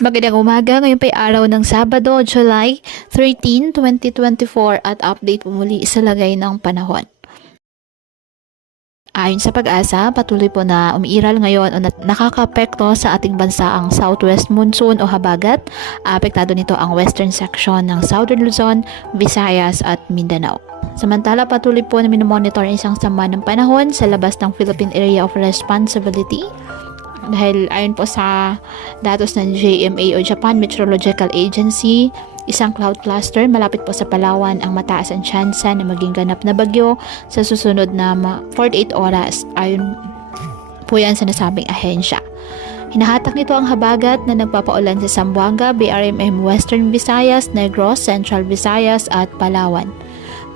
Magandang umaga, ngayon pa'y araw ng Sabado, July 13, 2024 at update po muli sa lagay ng panahon. Ayon sa Pag-asa, patuloy po na umiiral ngayon o nakakapekto sa ating bansa ang southwest monsoon o habagat. Apektado nito ang western section ng Southern Luzon, Visayas at Mindanao. Samantala, patuloy po na minomonitor ang isang sama ng panahon sa labas ng Philippine Area of Responsibility. Dahil ayon po sa datos ng JMA o Japan Meteorological Agency, isang cloud cluster malapit po sa Palawan ang mataas ang tsansa na maging ganap na bagyo sa susunod na 48 oras. Ayon po yan sa nasabing ahensya. Hinahatak nito ang habagat na nagpapaulan sa Zamboanga, BRMM, Western Visayas, Negros, Central Visayas at Palawan.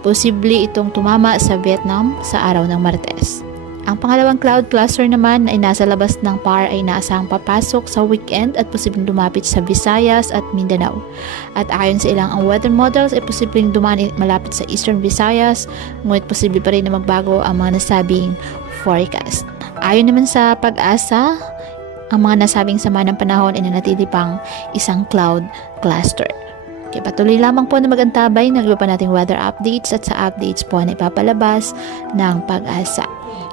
Posible itong tumama sa Vietnam sa araw ng Martes. Ang pangalawang cloud cluster naman ay nasa labas ng PAR ay naasahang papasok sa weekend at posibleng lumapit sa Visayas at Mindanao. At ayon sa ilang ang weather models ay posibleng dumaan malapit sa Eastern Visayas, ngunit posible pa rin na magbago ang mga nasabing forecast. Ayon naman sa Pag-asa, ang mga nasabing sama ng panahon ay nanatili pang isang cloud cluster. Kaya patuloy lamang po na magantabay ng iba pa nating weather updates at sa updates po na ipapalabas ng Pag-asa.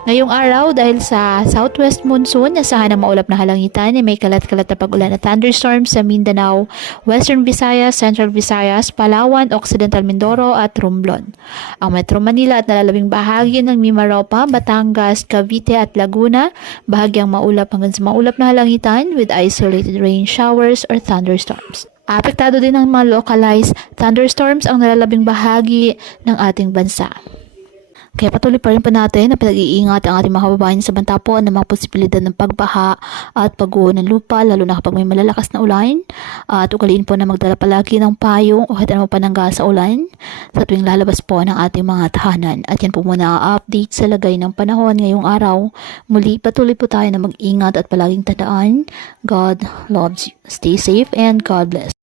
Ngayong araw, dahil sa southwest monsoon, nasahan ang maulap na halangitan ay may kalat-kalat na pag-ulan at thunderstorms sa Mindanao, Western Visayas, Central Visayas, Palawan, Occidental Mindoro at Romblon. Ang Metro Manila at nalalabing bahagi ng Mimaropa, Batangas, Cavite at Laguna, bahagyang maulap hanggang sa maulap na halangitan with isolated rain showers or thunderstorms. Apektado din ng mga localized thunderstorms ang nalalabing bahagi ng ating bansa. Kaya patuloy pa rin po natin na pinag-iingat ang ating mga kababayan sa banta po ng mga posibilidad ng pagbaha at pagguho ng lupa, lalo na kapag may malalakas na ulan. At ugaliin po na magdala palagi ng payong o kahit anong panangga sa ulan sa tuwing lalabas po ng ating mga tahanan. At yan po muna ang update sa lagay ng panahon ngayong araw. Muli patuloy po tayo na mag-ingat at palaging tandaan, God loves you. Stay safe and God bless.